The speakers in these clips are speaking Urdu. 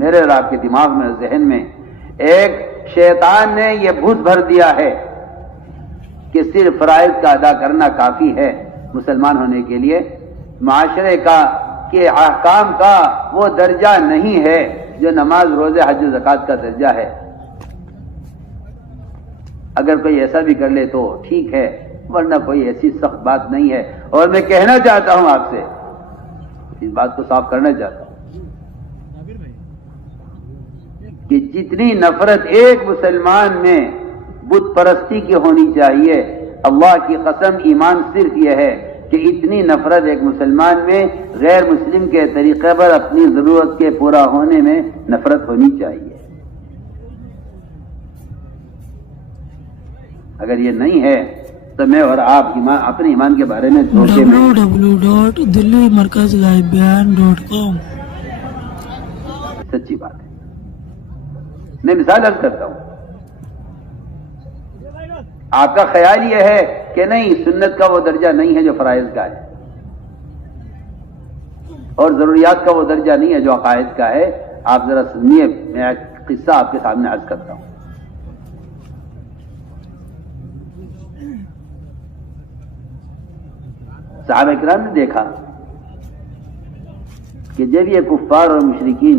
میرے اور آپ کے دماغ میں اور ذہن میں ایک شیطان نے یہ بھوت بھر دیا ہے کہ صرف فرائض کا ادا کرنا کافی ہے مسلمان ہونے کے لیے، معاشرے کا کہ احکام کا وہ درجہ نہیں ہے جو نماز، روزے، حج و زکوٰۃ کا درجہ ہے۔ اگر کوئی ایسا بھی کر لے تو ٹھیک ہے، ورنہ کوئی ایسی سخت بات نہیں ہے۔ اور میں کہنا چاہتا ہوں آپ سے، اس بات کو صاف کرنا چاہتا ہوں کہ جتنی نفرت ایک مسلمان میں بت پرستی کی ہونی چاہیے، اللہ کی قسم ایمان صرف یہ ہے کہ اتنی نفرت ایک مسلمان میں غیر مسلم کے طریقے پر اپنی ضرورت کے پورا ہونے میں نفرت ہونی چاہیے۔ اگر یہ نہیں ہے تو میں اور آپ اپنے ایمان کے بارے میں دھوکے میں www.delhimarkazlifebeyan.com۔ سچی بات ہے۔ میں مثال عرض کرتا ہوں، آپ کا خیال یہ ہے کہ نہیں، سنت کا وہ درجہ نہیں ہے جو فرائض کا ہے، اور ضروریات کا وہ درجہ نہیں ہے جو عقائد کا ہے۔ آپ ذرا سنیے، میں ایک قصہ آپ کے سامنے عرض کرتا ہوں۔ صحابہ کرام نے دیکھا کہ جب یہ کفار اور مشرکین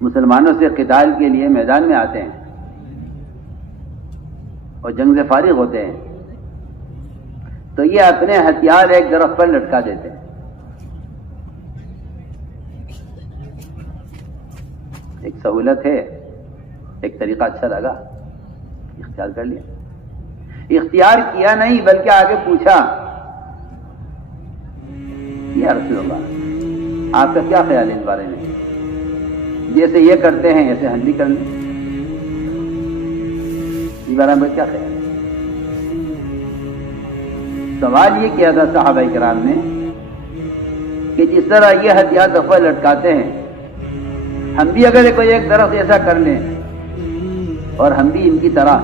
مسلمانوں سے قتال کے لیے میدان میں آتے ہیں اور جنگ سے فارغ ہوتے ہیں تو یہ اپنے ہتھیار ایک درخت پر لٹکا دیتے ہیں۔ ایک سہولت ہے، ایک طریقہ اچھا لگا، اختیار کر لیا۔ اختیار کیا نہیں بلکہ آگے پوچھا، یا رسول اللہ آپ کا کیا خیال ہے اس بارے میں؟ جیسے یہ کرتے ہیں ایسے ہم بھی کر لیں، اس بارے میں کیا خیال ہے؟ سوال یہ کیا تھا صحابہ کرام نے کہ جس طرح یہ ہتھیار دفعہ لٹکاتے ہیں، ہم بھی اگر کوئی ایک درخت ایسا کر لیں اور ہم بھی ان کی طرح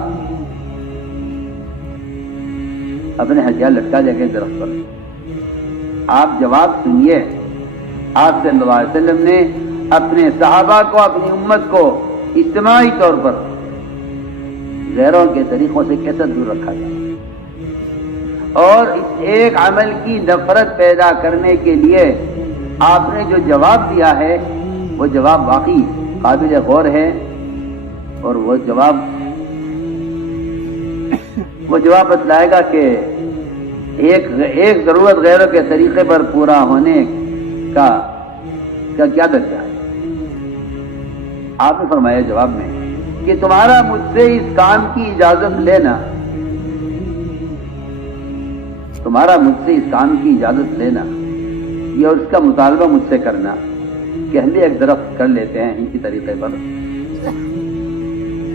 اپنے ہتھیار لٹکا دیں گے درخت پر۔ آپ جواب سنیے، آپ صلی اللہ علیہ وسلم نے اپنے صحابہ کو، اپنی امت کو اجتماعی طور پر غیروں کے طریقوں سے کیسے دور رکھا جائے، اور اس ایک عمل کی نفرت پیدا کرنے کے لیے آپ نے جو جواب دیا ہے وہ جواب واقعی قابل غور ہے، اور وہ جواب بتلائے گا کہ ایک ضرورت غیروں کے طریقے پر پورا ہونے کا کیا درجہ ہے۔ آپ نے فرمایا جواب میں کہ تمہارا مجھ سے اس کام کی اجازت لینا، تمہارا مجھ سے اس کام کی اجازت لینا یا اس کا مطالبہ مجھ سے کرنا کہ ہم بھی ایک درخت کر لیتے ہیں ان کی طریقے پر،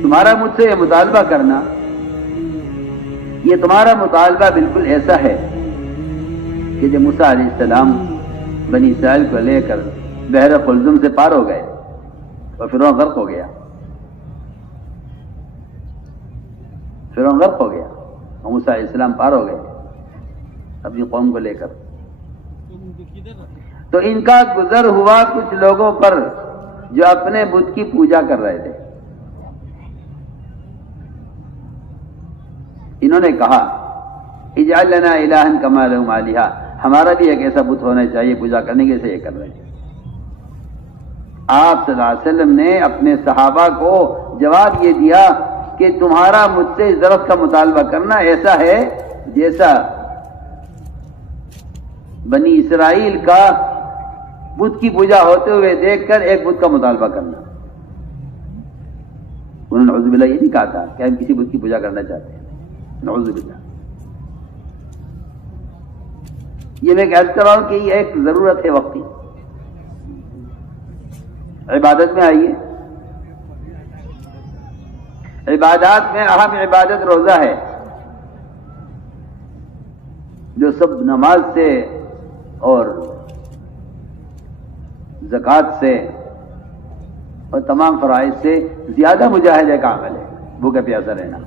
تمہارا مجھ سے یہ مطالبہ کرنا، یہ تمہارا مطالبہ بالکل ایسا ہے کہ جب موسیٰ علیہ السلام بنی اسرائیل کو لے کر بحر قلزم سے پار ہو گئے اور فرعون غرق ہو گیا، اور موسیٰ علیہ السلام پار ہو گئے اپنی قوم کو لے کر، تو ان کا گزر ہوا کچھ لوگوں پر جو اپنے بت کی پوجا کر رہے تھے۔ انہوں نے کہا اجعل لنا الہا کما لہم آلہہ، ہمارا بھی ایک ایسا بت ہونا چاہیے پوجا کرنے کے، جیسے یہ کر رہے ہیں۔ آپ صلی اللہ علیہ وسلم نے اپنے صحابہ کو جواب یہ دیا کہ تمہارا مجھ سے اس درخت کا مطالبہ کرنا ایسا ہے جیسا بنی اسرائیل کا بت کی پوجا ہوتے ہوئے دیکھ کر ایک بت کا مطالبہ کرنا۔ انہوں نے نعوذ باللہ یہ نہیں کہا تھا کہ ہم کسی بت کی پوجا کرنا چاہتے ہیں، نعوذ باللہ۔ یہ میں عرض کر رہا ہوں کہ یہ ایک ضرورت ہے وقتی۔ عبادت میں آئیے، عبادات میں اہم عبادت روزہ ہے، جو سب نماز سے اور زکوٰۃ سے اور تمام فرائض سے زیادہ مجاہدے کا عمل ہے، بھوکے پیاسا رہنا۔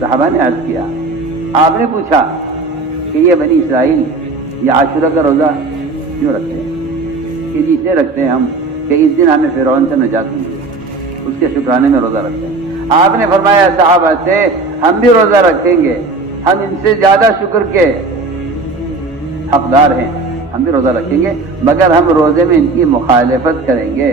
صحابہ نے عرض کیا، آپ نے پوچھا کہ یہ بنی اسرائیل یہ عاشورہ کا روزہ کیوں رکھتے ہیں؟ کہ جی اسے رکھتے ہیں ہم کہ اس دن ہمیں فرعون سے نجات ملی، اس کے شکرانے میں روزہ رکھتے ہیں۔ آپ نے فرمایا صحابہ سے ہم بھی روزہ رکھیں گے، ہم ان سے زیادہ شکر کے حقدار ہیں، ہم بھی روزہ رکھیں گے، مگر ہم روزے میں ان کی مخالفت کریں گے۔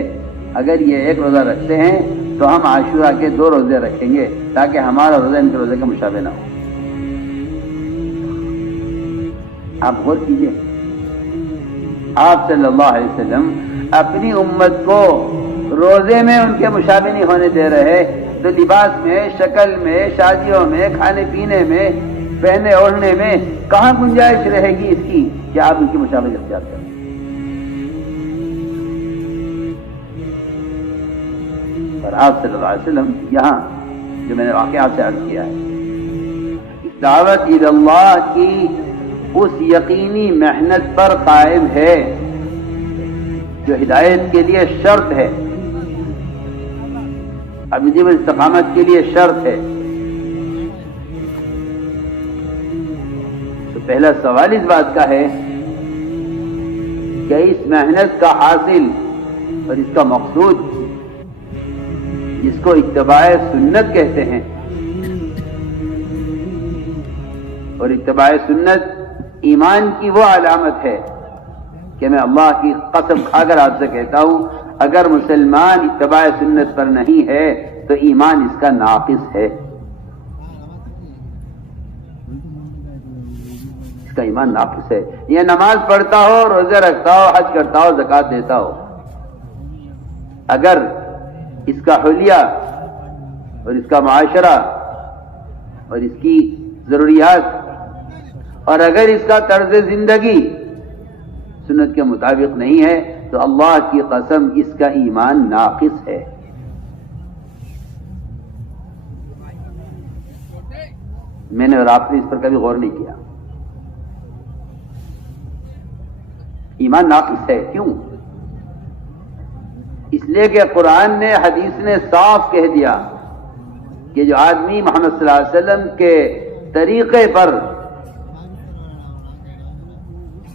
اگر یہ ایک روزہ رکھتے ہیں تو ہم عاشورہ کے 2 روزے رکھیں گے تاکہ ہمارا روزہ ان کے روزے کا مشابہ نہ ہو۔ آپ غور کیجئے، آپ صلی اللہ علیہ وسلم اپنی امت کو روزے میں ان کے مشابہ نہیں ہونے دے رہے، تو لباس میں، شکل میں، شادیوں میں، کھانے پینے میں، پہنے اوڑھنے میں کہاں گنجائش رہے گی اس کی کہ آپ ان کی مشابہت اختیار کریں؟ اور آپ صلی اللہ علیہ وسلم یہاں جو میں نے واقعہ آپ سے عرض کیا ہے، دعوت اللہ کی اس یقینی محنت پر قائم ہے جو ہدایت کے لیے شرط ہے، ابدی استقامت کے لیے شرط ہے۔ تو پہلا سوال اس بات کا ہے کہ اس محنت کا حاصل اور اس کا مقصود جس کو اتباع سنت کہتے ہیں، اور اتباع سنت ایمان کی وہ علامت ہے کہ میں اللہ کی قسم کھا کر آپ سے کہتا ہوں، اگر مسلمان اتباع سنت پر نہیں ہے تو ایمان اس کا ناقص ہے، اس کا ایمان ناقص ہے۔ یہ نماز پڑھتا ہو، روزے رکھتا ہو، حج کرتا ہو، زکوٰۃ دیتا ہو، اگر اس کا حلیہ اور اس کا معاشرہ اور اس کی ضروریات اور اگر اس کا طرز زندگی سنت کے مطابق نہیں ہے تو اللہ کی قسم اس کا ایمان ناقص ہے۔ میں نے اور آپ نے اس پر کبھی غور نہیں کیا، ایمان ناقص ہے۔ کیوں؟ اس لیے کہ قرآن نے، حدیث نے صاف کہہ دیا کہ جو آدمی محمد صلی اللہ علیہ وسلم کے طریقے پر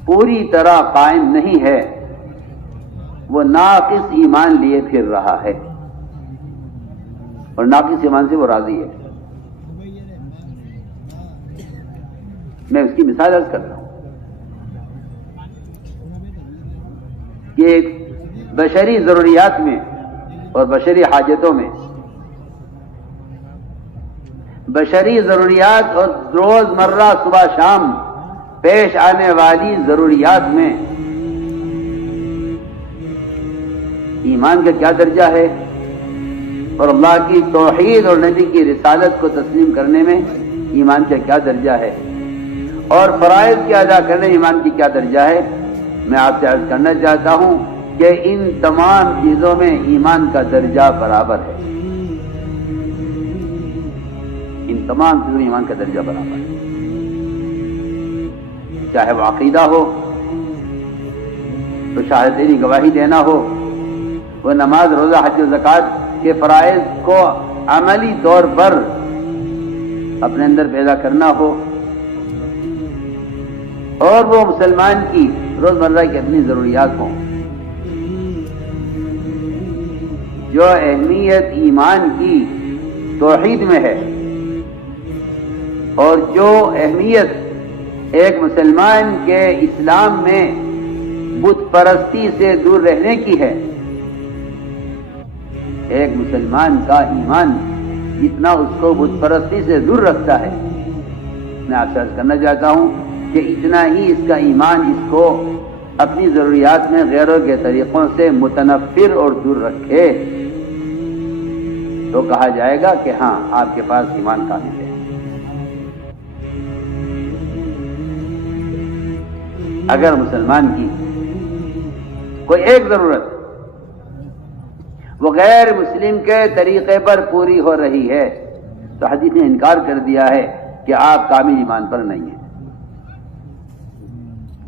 پوری طرح قائم نہیں ہے وہ ناقص ایمان لیے پھر رہا ہے، اور ناقص ایمان سے وہ راضی ہے۔ میں اس کی مثال عرض کرتا ہوں کہ ایک بشری ضروریات میں اور بشری حاجتوں میں، بشری ضروریات اور روز مرہ صبح شام پیش آنے والی ضروریات میں ایمان کا کیا درجہ ہے، اور اللہ کی توحید اور نبی کی رسالت کو تسلیم کرنے میں ایمان کا کیا درجہ ہے، اور فرائض کے ادا کرنے میں ایمان کی کیا درجہ ہے، میں آپ سے عرض کرنا چاہتا ہوں کہ ان تمام چیزوں میں ایمان کا درجہ برابر ہے، ان تمام چیزوں میں ایمان کا درجہ برابر ہے، چاہے وہ عقیدہ ہو، تو شہادتین گواہی دینا ہو، وہ نماز، روزہ، حج و زکوٰۃ کے فرائض کو عملی طور پر اپنے اندر پیدا کرنا ہو، اور وہ مسلمان کی روزمرہ کی اپنی ضروریات ہوں۔ جو اہمیت ایمان کی توحید میں ہے، اور جو اہمیت ایک مسلمان کے اسلام میں بت پرستی سے دور رہنے کی ہے، ایک مسلمان کا ایمان جتنا اس کو بت پرستی سے دور رکھتا ہے، میں آپ سے عرض کرنا چاہتا ہوں کہ اتنا ہی اس کا ایمان اس کو اپنی ضروریات میں غیروں کے طریقوں سے متنفر اور دور رکھے، تو کہا جائے گا کہ ہاں آپ کے پاس ایمان کامل ہے۔ اگر مسلمان کی کوئی ایک ضرورت وہ غیر مسلم کے طریقے پر پوری ہو رہی ہے تو حدیث نے انکار کر دیا ہے کہ آپ کامل ایمان پر نہیں ہیں،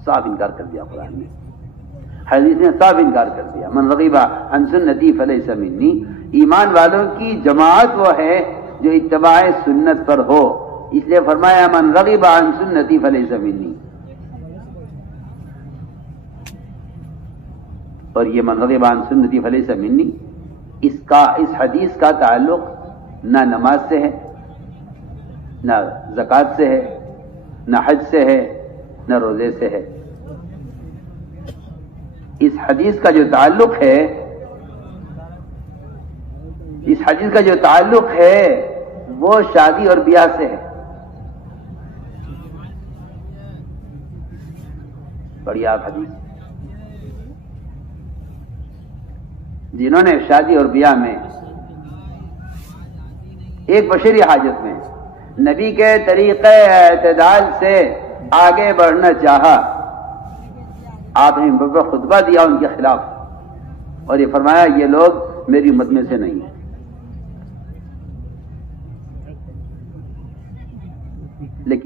صاف انکار کر دیا قرآن نے، حدیث نے صاف انکار کر دیا۔ من رغب عن سنتی فلیس منی، ایمان والوں کی جماعت وہ ہے جو اتباع سنت پر ہو، اس لیے فرمایا من رغب عن سنتی فلیس منی۔ اور یہ من رغب عن سنتی فلیس منی، اس حدیث کا تعلق نہ نماز سے ہے، نہ زکوٰۃ سے ہے، نہ حج سے ہے، نہ روزے سے ہے۔ اس حدیث کا جو تعلق ہے وہ شادی اور بیاہ سے ہے۔ بڑی آپ حدیث، جنہوں نے شادی اور بیاہ میں ایک بشری حاجت میں نبی کے طریقے اعتدال سے آگے بڑھنا چاہا، آپ نے خطبہ دیا ان کے خلاف اور یہ فرمایا یہ لوگ میری امت میں سے نہیں ہیں۔